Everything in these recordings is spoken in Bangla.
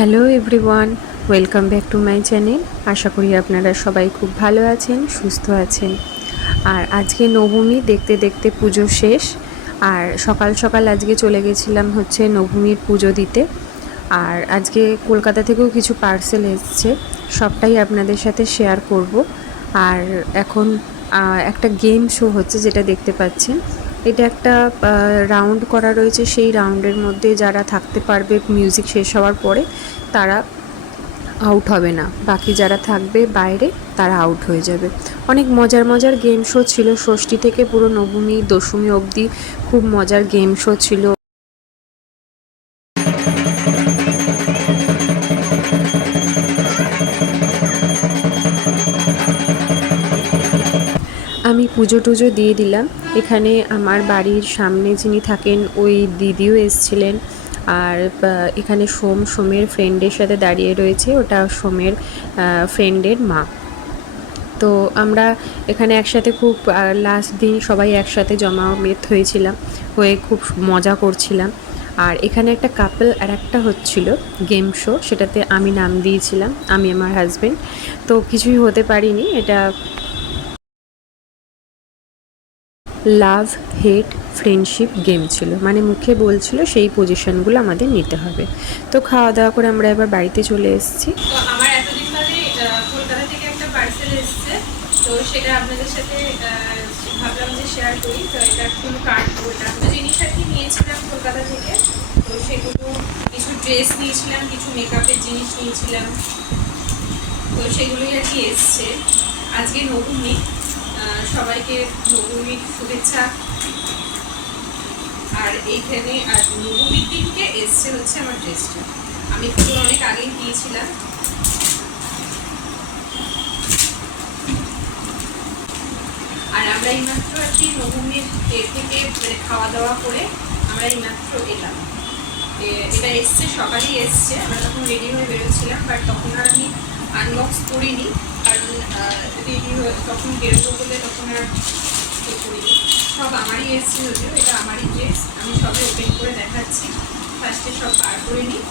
Hello everyone, welcome back to my channel. আশা করি আপনারা সবাই খুব ভালো আছেন, সুস্থ আছেন। আর আজকে নবমী, দেখতে দেখতে পুজো শেষ। আর সকাল সকাল আজকে চলে গেছিলাম হচ্ছে নবমীর পুজো দিতে। আর আজকে কলকাতা থেকেও কিছু পার্সেল এসছে, সবটাই আপনাদের সাথে শেয়ার করব। আর এখন একটা গেম শো হচ্ছে যেটা দেখতে পাচ্ছেন। এটা একটা রাউন্ড করা রয়েছে। সেই রাউন্ডের মধ্যে যারা থাকতে পারবে মিউজিক শেষ হওয়ার পরে, তারা আউট হবে না। বাকি যারা থাকবে বাইরে, তারা আউট হয়ে যাবে। অনেক মজার মজার গেম শো ছিল। ষষ্ঠী থেকে পুরো নবমী, দশমী অবধি খুব মজার গেম শো ছিল। আমি পুজো টুজো দিয়ে দিলাম। এখানে আমার বাড়ির সামনে যিনি থাকেন, ওই দিদিও এসছিলেন। আর এখানে সোম, সোমের ফ্রেন্ডের সাথে দাঁড়িয়ে রয়েছে। ওটা সোমের ফ্রেন্ডের মা। তো আমরা এখানে একসাথে খুব লাস্ট দিন সবাই একসাথে জমায়েত হয়েছিলাম, হয়ে খুব মজা করছিলাম। আর এখানে একটা কাপল আর একটা হচ্ছিল গেম শো সেটাতে আমি নাম দিয়েছিলাম, আমি আমার হাজব্যান্ড তো কিছুই হতে পারিনি, এটা লাভ হেট ফ্রেন্ডশিপ গেম ছিল। মানে মুখে বলছিল সেই পজিশনগুলো আমাদের নিতে হবে। তো খাওয়া দাওয়া করে আমরা এবার বাড়িতে চলে এসেছি। তো আমার তো সেটা সাথে নিয়েছিলাম তো সেগুলো কিছু ড্রেস নিয়েছিলাম কিছু মেকআপের জিনিস নিয়েছিলাম। তো সেগুলোই আর কি এসছে। আজকে নবমী আহ, সবাইকে নবমীর শুভেচ্ছা। আর এইখানে, আর নবমীর দিনকে এসছে হচ্ছে আমার ড্রেসটা। আমি পুজো অনেক আগেই দিয়েছিলাম। আর আমরা এইমাত্র আর কি নবমীর থেকে মানে খাওয়া দাওয়া করে আমরা এইমাত্র এলাম। এটা এসছে, সকালেই এসছে। আমরা তখন রেডি হয়ে বেরোচ্ছিলাম, বাট তখন আর আমি আনবক্স করিনি। কারণ হয়ে তখন বেরোবো বলে তখন আর সব আমারই এসছে যদিও, এটা আমারই ড্রেস আমি সবে ওপেন করে দেখাচ্ছি। ফার্স্টে সব বার করে নিই,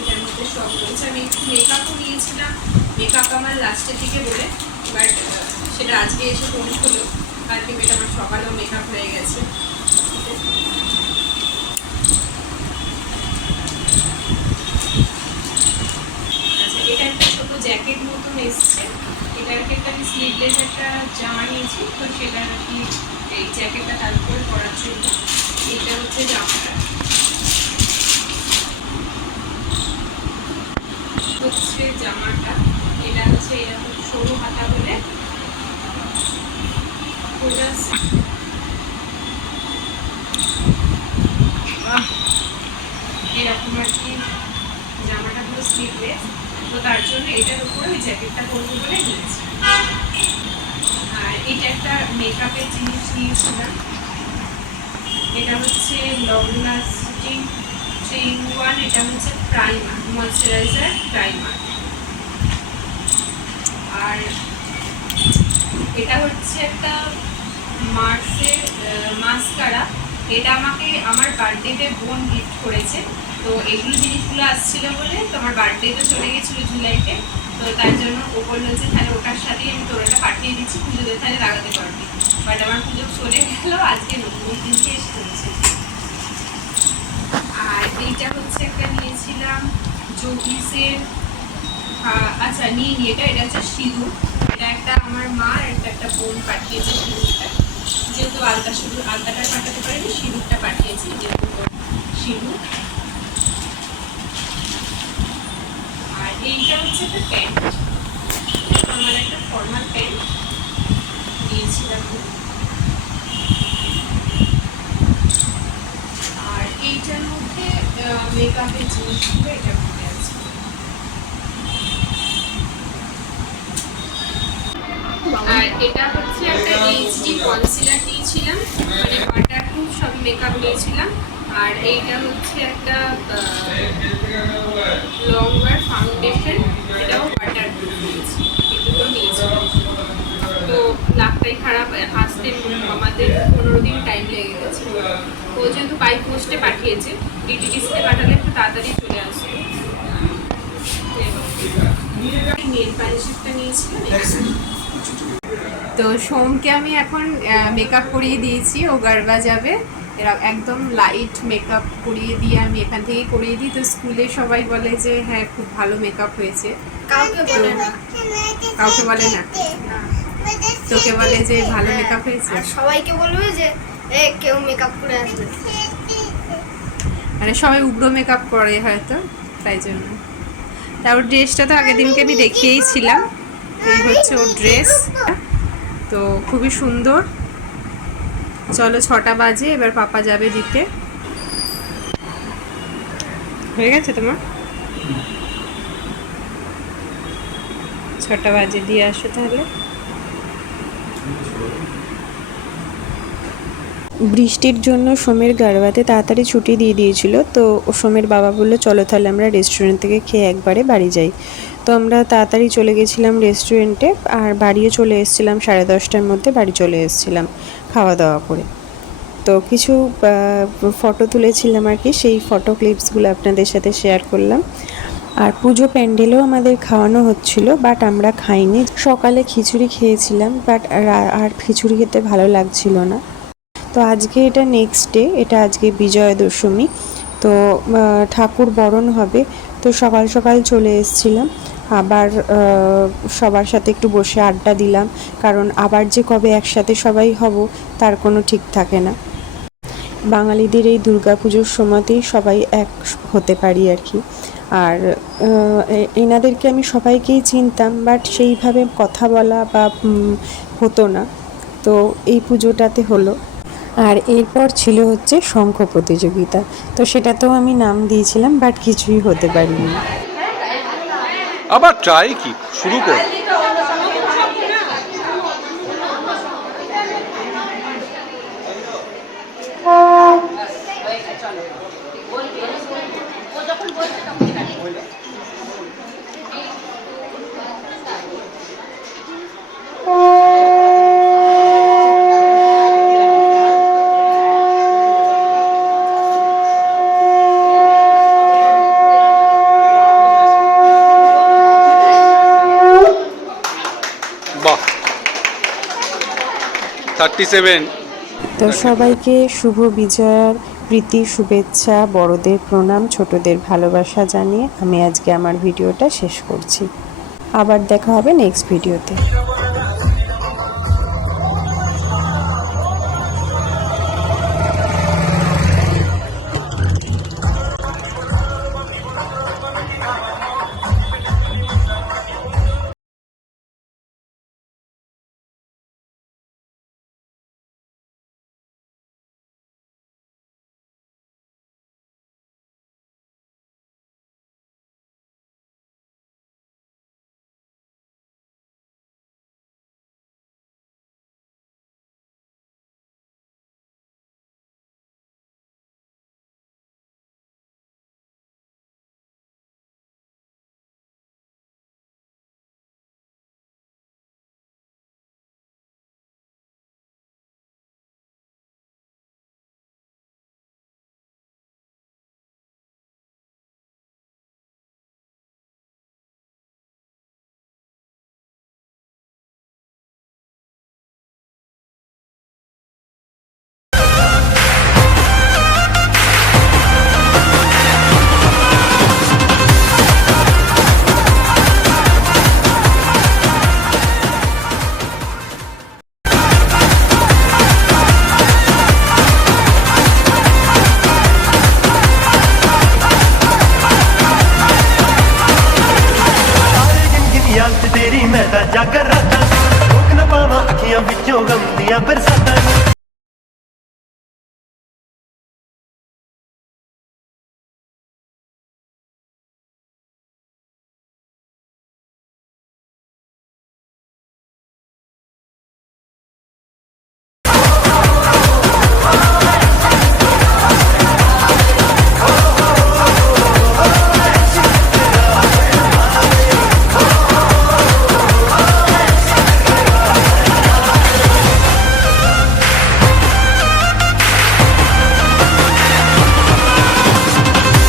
এটার মধ্যে সব রয়েছে। আমি একটু মেকআপও নিয়েছিলাম মেকআপ আমার লাস্টের দিকে বলে বাট সেটা আজকে এসে পৌঁছলো। কালকে বেটা, আমার সকালেও মেকআপ হয়ে গেছে আচ্ছা এটা একটা ছোট জ্যাকেট মতন এসছে এটা আর কি একটা আমি একটা জামা নিয়েছি, তো সেটা আর কি এই জ্যাকেটটা তার উপরে পরার জন্য। এটা হচ্ছে জামাটা। হচ্ছে জামাটা। এটা হচ্ছে এরকম সরু হাতা বাহ! এরকম আর কি জামাটা পুরো স্লিভলেস তো তার জন্য এটার উপরে ওই জ্যাকেটটা পরবো বলে নিয়েছি। এটা একটা মেকআপের জিনিস নিয়েছিলাম। এটা হচ্ছে লং লাস্টিং ওয়ান এটা হচ্ছে প্রাইমার ময়শ্চারাইজার প্রাইমার আর এটা হচ্ছে একটা মার্সের মাস্কারা এটা আমাকে আমার বার্থডেতে বোন গিফট করেছে। তো এগুলো জিনিসগুলো আসছিল বলে তো আমার বার্থডে তো চলে গেছিল জুলাইতে। তার জন্য ও বলল তাহলে ওটার সাথেই আমি তোর এটা পাঠিয়ে দিচ্ছি, পুজোতে তাহলে লাগাতে পারবি। বাট আমার পুজো চলে গেল, আজকে নতুন দিনকে এসে পৌঁছেছে আর এইটা হচ্ছে একটা নিয়েছিলাম জগিসের আচ্ছা নিয়ে নিয়ে এটা এটা হচ্ছে সিঁদুর। এটা একটা আমার মা একটা একটা বোন পাঠিয়েছে সিঁদুরটা। যেহেতু আলতা শুধু আলতাটা পাঠাতে পারিনি, সিঁদুরটা পাঠিয়েছি, যেহেতু সিঁদুর আর এইটা হচ্ছে একটা প্যান্ট আমার একটা ফর্মাল প্যান্ট দিয়েছিলাম। আর এইটার মধ্যে মেকআপের জিনিসগুলো এটার মধ্যে আছে। আর এটা হচ্ছে একটা এইচডি কনসিলার নিয়েছিলাম মানে ওয়াটার প্রুফ সব মেকআপ নিয়েছিলাম আর এইটা হচ্ছে একটা লং ওয়ার ফাউন্ডেশন এটাও ওয়াটার প্রুফ নিয়েছি তো লাভটাই খারাপ, আসতে আমাদের পনেরো দিন টাইম লেগে গেছে। ও যেহেতু বাই পোস্টে পাঠিয়েছে ডিটিডিসিতে পাঠালে একটু তাড়াতাড়ি চলে আসবে। নেল পালিশটা নিয়েছিলাম তো সোমকে আমি এখন মেকআপ করিয়ে দিয়েছি, ও গারবা যাবে। এরা একদম লাইট মেকআপ করিয়ে দিয়ে আমি এখান থেকে করিয়ে দিই। তো স্কুলে সবাই বলে যে হ্যাঁ খুব ভালো মেকআপ হয়েছে। কাউকে বলে না। কাউকে বলে না। তোকে বলে যে ভালো মেকআপ হয়েছে? সবাইকে বলবে যে এ কেউ মেকআপ করে আসবে। মানে সবাই উগ্র মেকআপ করে হয়তো তাই জন্য। তারপর ড্রেসটা তো আগের দিনকে আমি দেখিয়েই ছিলাম। এই হচ্ছে ওর ড্রেস তো খুবই সুন্দর। চলো ছটা বাজে, এবার পাপা যাবে দিতে। হয়ে গেছে তোমার? ছটা বাজে, দিয়ে আসো তাহলে। বৃষ্টির জন্য সোমের গারবাতে তাড়াতাড়ি ছুটি দিয়ে দিয়েছিল, তো সোমের বাবা বলল, চলো তাহলে আমরা রেস্টুরেন্ট থেকে খেয়ে একবারে বাড়ি যাই। তো আমরা তাড়াতাড়ি চলে গেছিলাম রেস্টুরেন্টে আর বাড়িও চলে এসেছিলাম সাড়ে দশটার মধ্যে বাড়ি চলে এসেছিলাম খাওয়া দাওয়া করে। তো কিছু ফটো তুলেছিলাম আর কি, সেই ফটো ক্লিপসগুলো আপনাদের সাথে শেয়ার করলাম। আর পুজো প্যান্ডেলেও আমাদের খাওয়ানো হচ্ছিল বাট আমরা খাইনি। সকালে খিচুড়ি খেয়েছিলাম বাট আর খিচুড়ি খেতে ভালো লাগছিল না। তো আজকে এটা নেক্সট ডে এটা আজকে বিজয়া দশমী। তো ঠাকুর বরণ হবে, তো সকাল সকাল চলে এসেছিলাম। আবার সবার সাথে একটু বসে আড্ডা দিলাম, কারণ আবার যে কবে একসাথে সবাই হব, তার কোনো ঠিক থাকে না। বাঙালিদের এই দুর্গাপুজোর সময়তেই সবাই এক হতে পারি আর কি। আর এনাদেরকে আমি সবাইকেই চিনতাম, বাট সেইভাবে কথা বলা বা হতো না। তো এই পুজোটাতে হলো। আর এরপর ছিল হচ্ছে শঙ্খ প্রতিযোগিতা। তো সেটাতেও আমি নাম দিয়েছিলাম, বাট কিছুই হতে পারিনি। আবার ট্রাই কি? শুরু কর। তো সবাইকে শুভ বিজয়ার প্রীতি, শুভেচ্ছা, বড়দের প্রণাম, ছোটদের ভালোবাসা জানিয়ে আমি আজকে আমার ভিডিওটা শেষ করছি। আবার দেখা হবে নেক্সট ভিডিওতে। persona